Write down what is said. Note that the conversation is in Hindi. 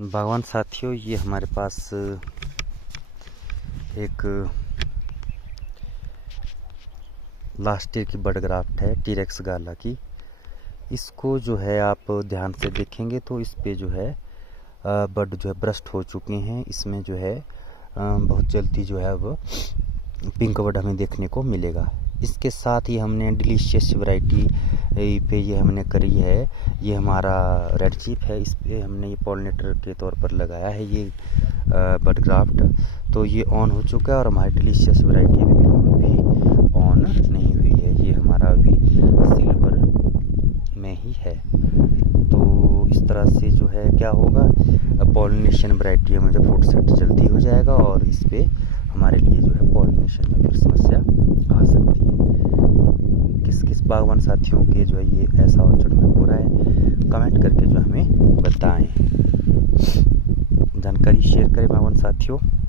बागवान साथियों, ये हमारे पास एक लास्ट ईयर की बड ग्राफ्ट है टीरेक्स गाला की। इसको जो है आप ध्यान से देखेंगे तो इस पे जो है बड जो है ब्रस्ट हो चुके हैं। इसमें जो है बहुत जल्दी जो है अब पिंक बड हमें देखने को मिलेगा। इसके साथ ही हमने डिलीशियस वैरायटी पे ये हमने करी है। ये हमारा रेड चीफ है। इस पे हमने ये पॉलिनेटर के तौर पर लगाया है ये बड ग्राफ्ट। तो ये ऑन हो चुका है और हमारी डिलीशियस वैरायटी अभी बिल्कुल भी ऑन नहीं हुई है। ये हमारा अभी सिल्वर में ही है। तो इस तरह से जो है क्या होगा, पॉलिनेशन वैरायटी में जब फूड सेट जल्दी हो जाएगा और इस पे हमारे लिए जो है पॉलिनेशन में फिर समस्या आ सकती है। किस किस बागवान साथियों के जो है ये ऐसा ऑर्चर्ड में हो रहा है, कमेंट करके जो हमें बताएं। जानकारी शेयर करें बागवान साथियों।